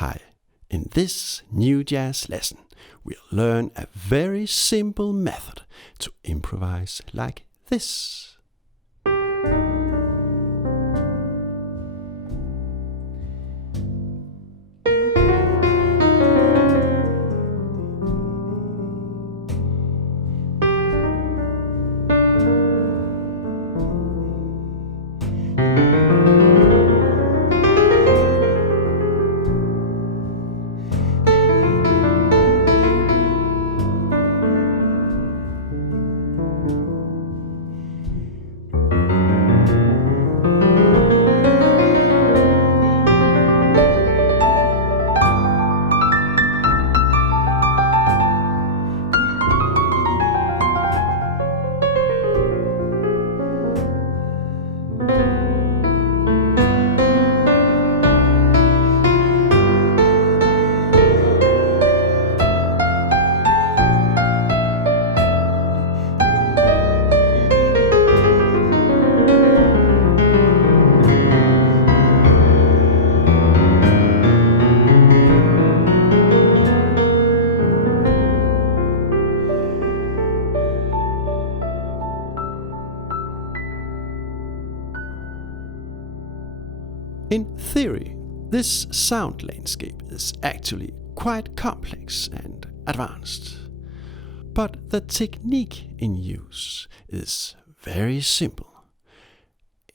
Hi, in this new jazz lesson, we'll learn a very simple method to improvise like this. In theory, this sound landscape is actually quite complex and advanced, but the technique in use is very simple.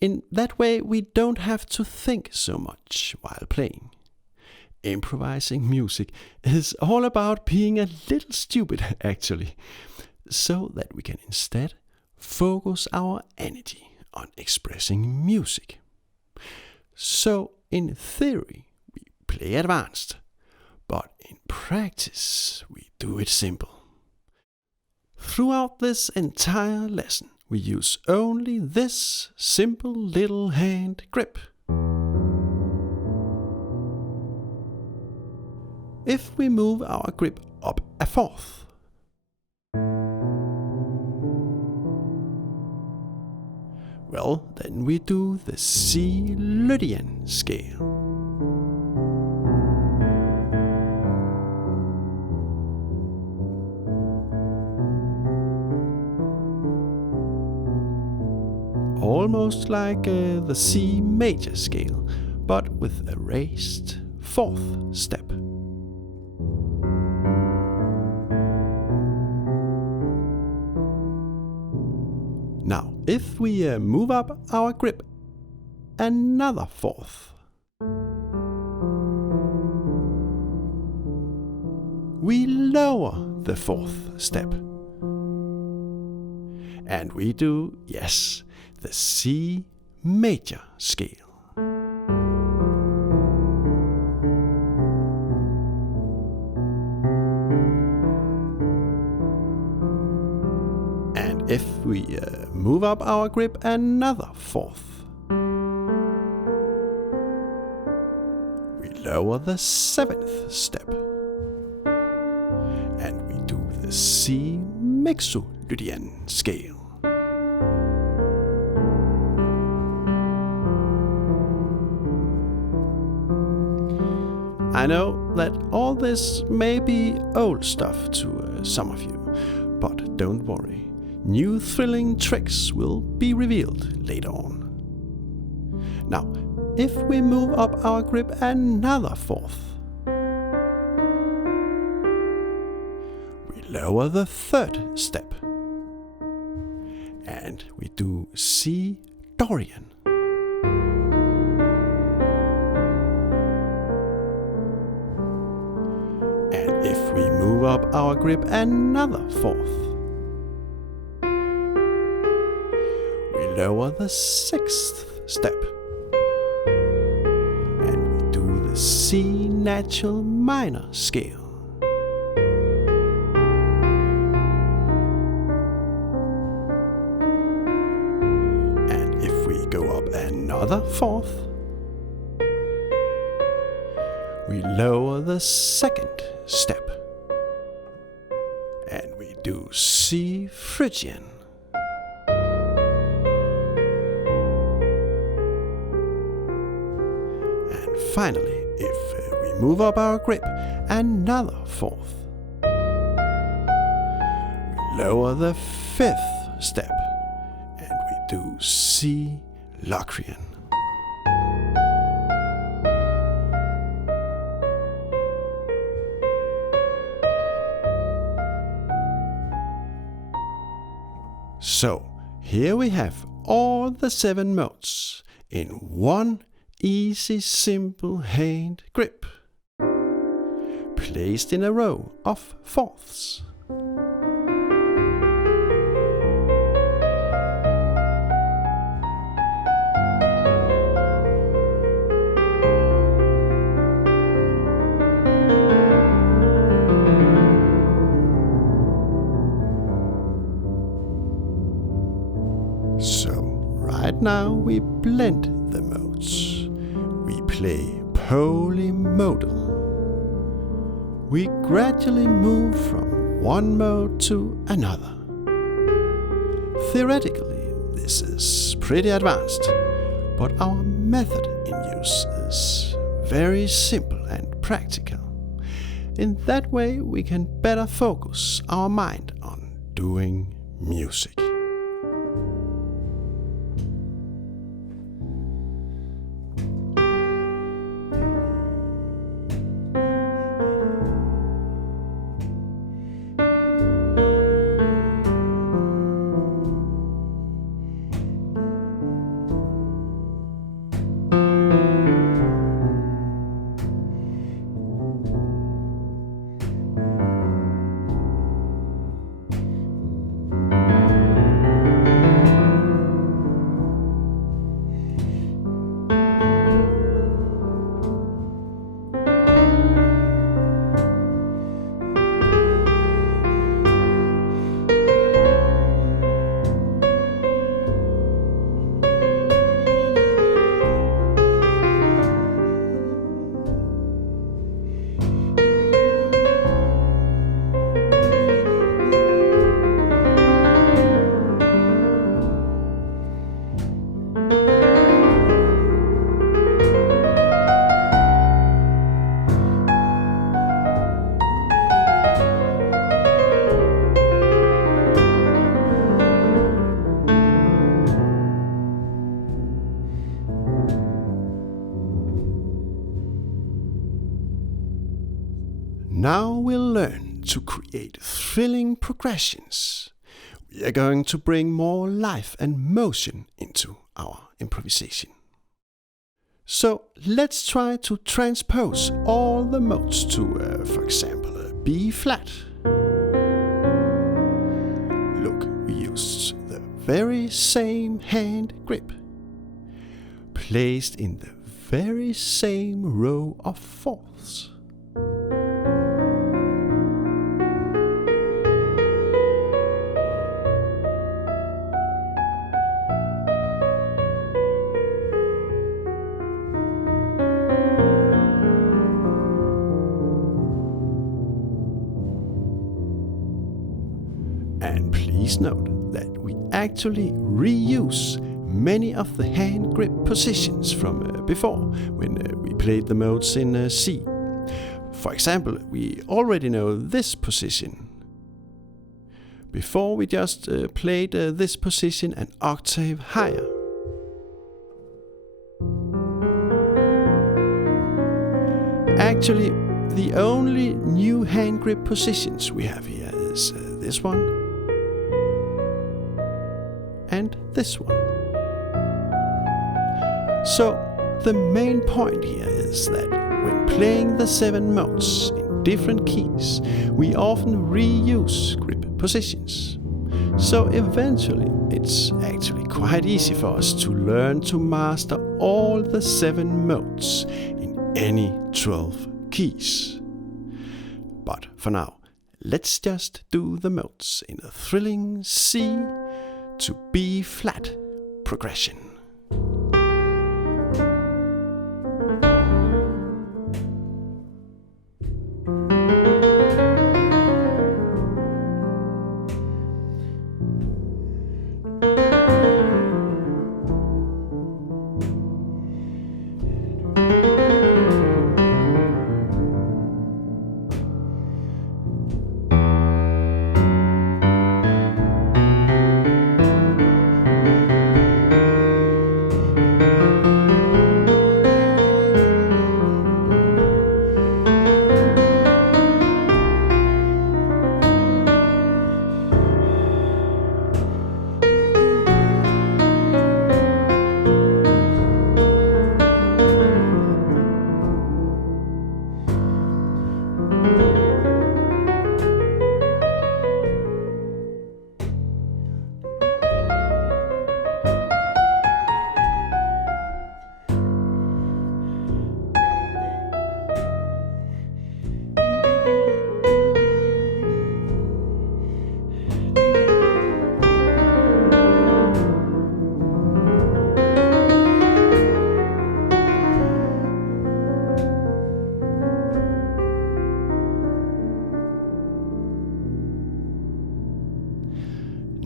In that way, we don't have to think so much while playing. Improvising music is all about being a little stupid, actually, so that we can instead focus our energy on expressing music. So, in theory, we play advanced, but in practice, we do it simple. Throughout this entire lesson, we use only this simple little hand grip. If we move our grip up a fourth, well, then we do the C Lydian scale. Almost like the C major scale, but with a raised fourth step. Now, if we move up our grip another fourth, we lower the fourth step. And we do, yes, the C major scale. If we move up our grip another fourth, we lower the seventh step, and we do the C Mixolydian scale. I know that all this may be old stuff to some of you, but don't worry. New thrilling tricks will be revealed later on. Now, if we move up our grip another fourth, we lower the third step, and we do C Dorian. And if we move up our grip another fourth, lower the sixth step, and we do the C natural minor scale. And if we go up another fourth, we lower the second step, and we do C Phrygian. Finally, if we move up our grip another fourth. We lower the fifth step and we do C Locrian. So here we have all the 7 modes in one easy, simple hand grip, placed in a row of fourths. So right now we blend the modes. We play polymodal. We gradually move from one mode to another. Theoretically, this is pretty advanced, but our method in use is very simple and practical. In that way, we can better focus our mind on doing music. Now we'll learn to create thrilling progressions. We are going to bring more life and motion into our improvisation. So let's try to transpose all the modes to, for example, a B flat. Look, we used the very same hand grip, placed in the very same row of fourths. And please note that we actually reuse many of the hand grip positions from before when we played the modes in C. For example, we already know this position. Before we just played this position an octave higher. Actually, the only new hand grip positions we have here is this one and this one. So the main point here is that when playing the 7 modes in different keys, we often reuse grip positions. So eventually it's actually quite easy for us to learn to master all the 7 modes in any 12 keys. But for now, let's just do the modes in a thrilling C to B flat progression.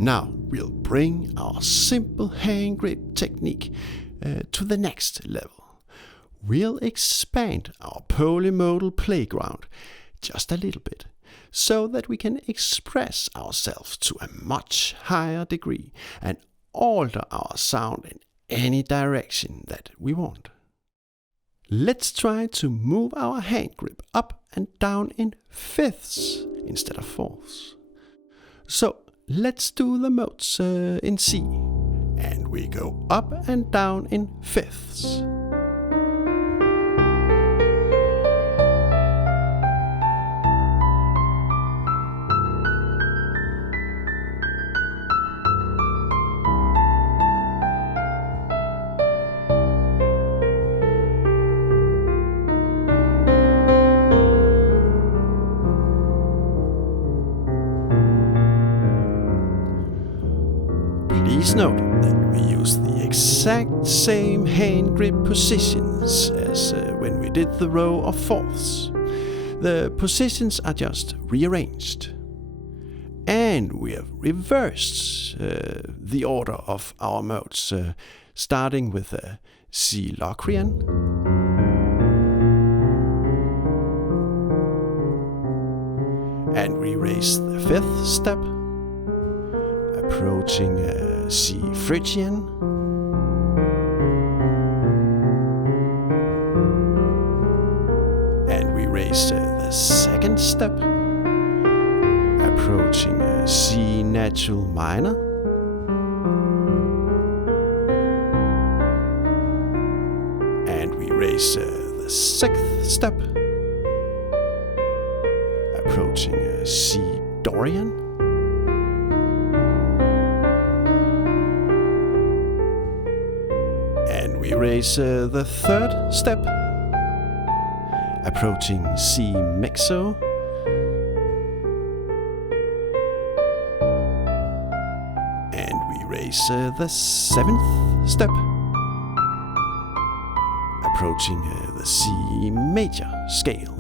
now we'll bring our simple hand grip technique to the next level. We'll expand our polymodal playground just a little bit, so that we can express ourselves to a much higher degree and alter our sound in any direction that we want. Let's try to move our hand grip up and down in fifths instead of fourths. So let's do the modes in C, and we go up and down in fifths. Please note that we use the exact same hand grip positions as when we did the row of fourths. The positions are just rearranged. And we have reversed the order of our modes, starting with C Locrian, and we raise the fifth step, approaching C Phrygian, and we raise the second step, approaching C natural minor, and we raise the sixth step, approaching C Dorian, and we raise the third step, approaching C mezzo, and we raise the seventh step, approaching the C major scale.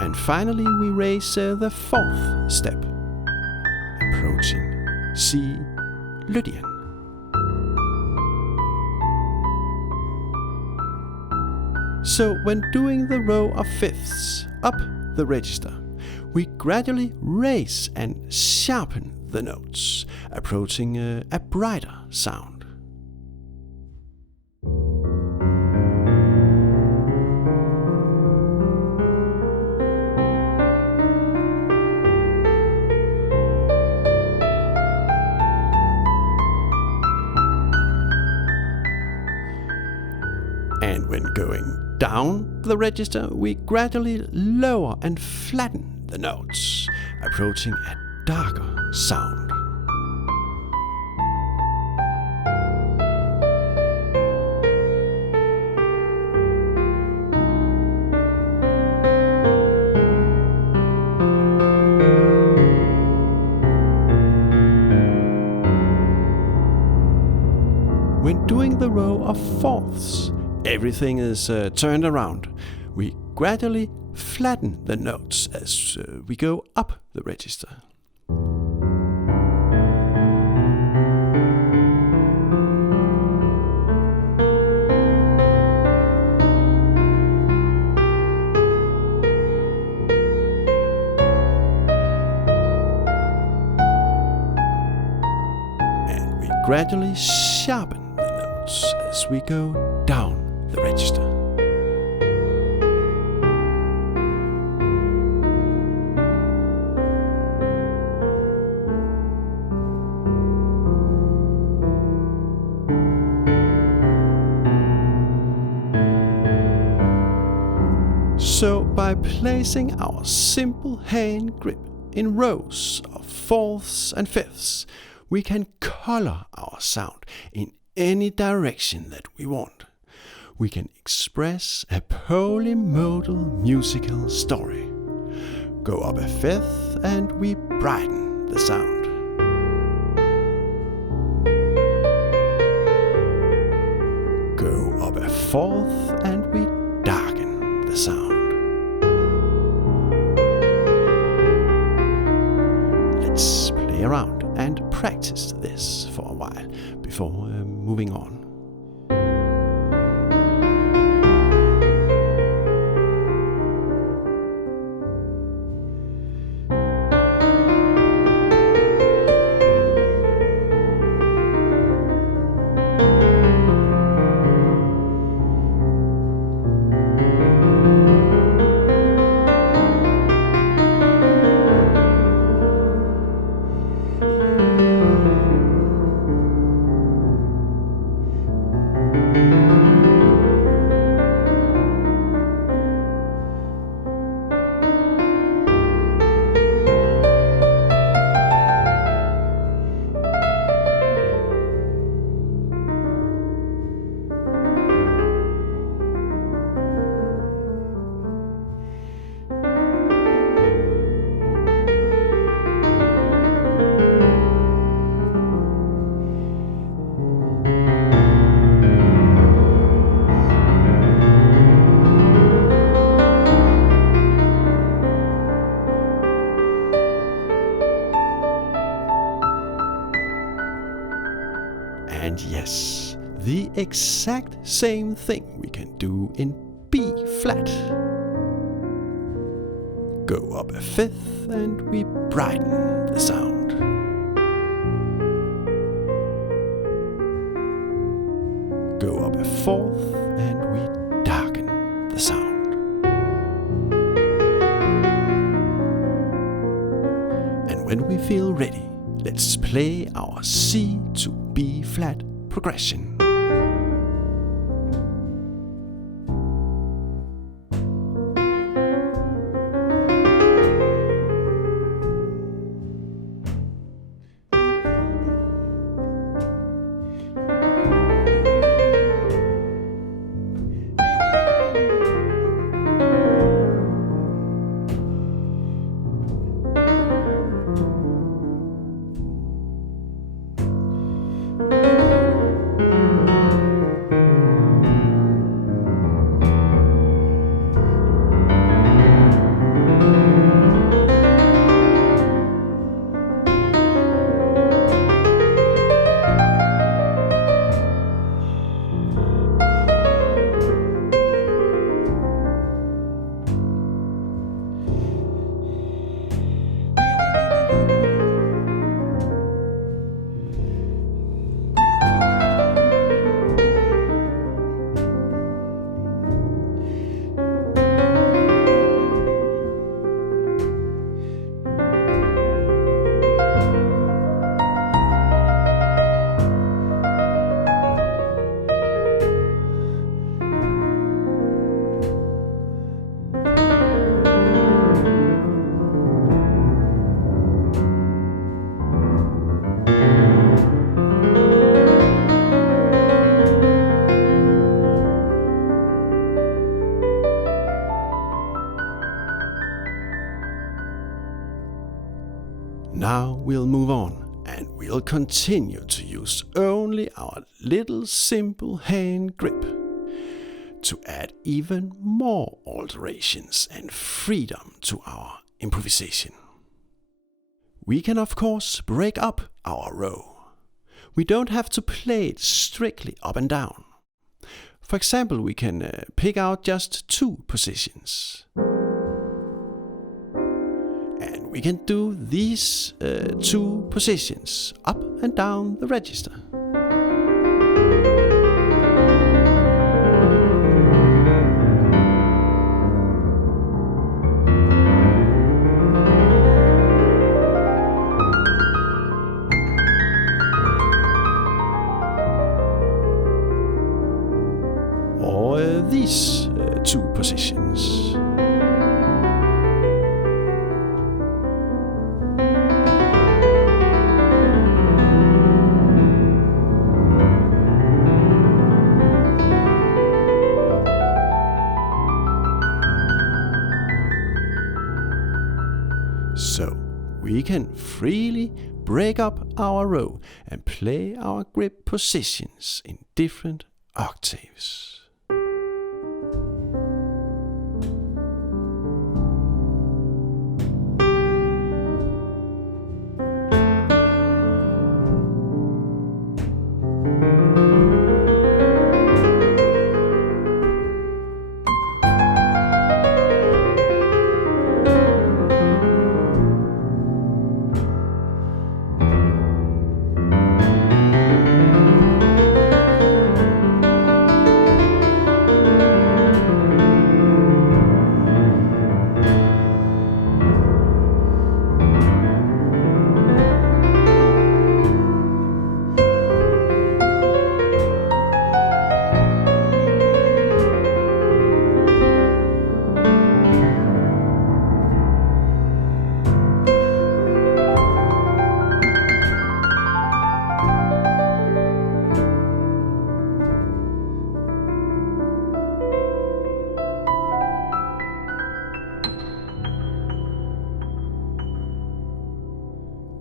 And finally we raise the fourth step, approaching C Lydian. So when doing the row of fifths up the register, we gradually raise and sharpen the notes, approaching a brighter sound. And when going down the register, we gradually lower and flatten the notes, approaching a darker sound. When doing the row of fourths, everything is turned around. We gradually flatten the notes as we go up the register. And we gradually sharpen the notes as we go down the register. So by placing our simple hand grip in rows of fourths and fifths, we can color our sound in any direction that we want. We can express a polymodal musical story. Go up a fifth and we brighten the sound. Go up a fourth and we darken the sound. practice this for a while before moving on. And yes, the exact same thing we can do in B flat. Go up a fifth and we brighten the sound. Go up a fourth and we darken the sound. And when we feel ready, let's play our C to B flat progression. Now we'll move on and we'll continue to use only our little simple hand grip to add even more alterations and freedom to our improvisation. We can of course break up our row. We don't have to play it strictly up and down. For example, we can pick out just 2 positions. And we can do these 2 positions up and down the register. Or these 2 positions. So we can freely break up our row and play our grip positions in different octaves.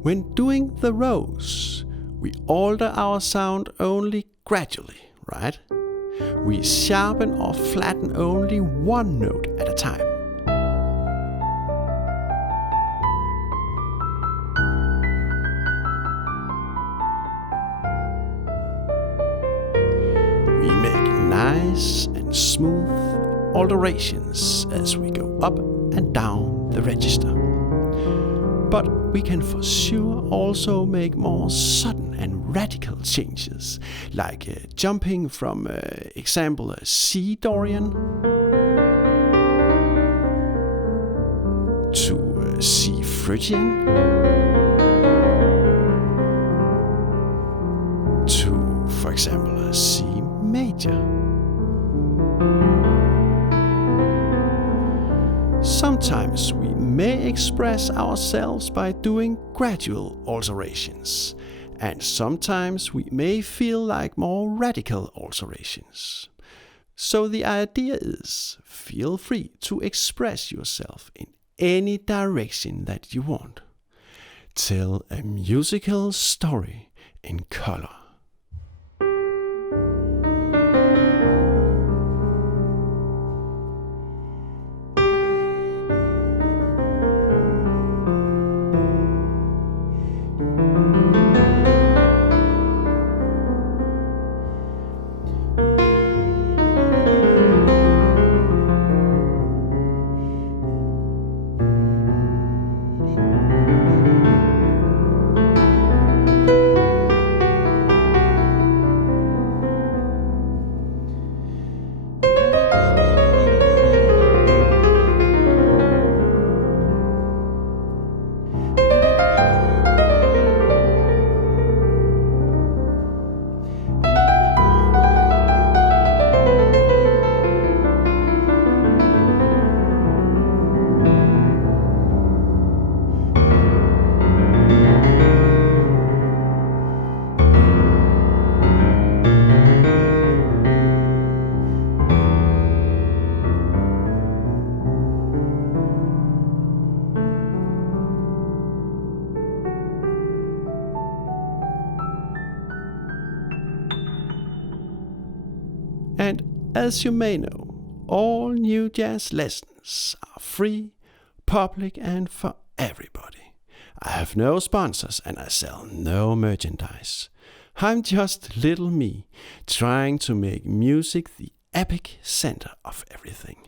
When doing the rose, we alter our sound only gradually, right? We sharpen or flatten only one note at a time. We make nice and smooth alterations as we go up and down the register. But we can for sure also make more sudden and radical changes, like jumping from, example, a C Dorian to a C Phrygian to, for example, a C major. Sometimes we may express ourselves by doing gradual alterations, and sometimes we may feel like more radical alterations. So the idea is, feel free to express yourself in any direction that you want. Tell a musical story in color. And as you may know, all new jazz lessons are free, public, and for everybody. I have no sponsors and I sell no merchandise. I'm just little me, trying to make music the epic center of everything.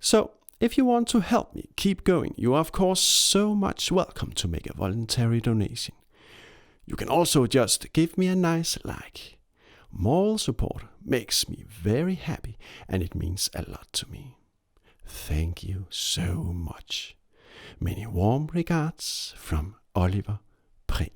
So, if you want to help me keep going, you are of course so much welcome to make a voluntary donation. You can also just give me a nice like. Moral support makes me very happy and it means a lot to me. Thank you so much. Many warm regards from Oliver Prehn.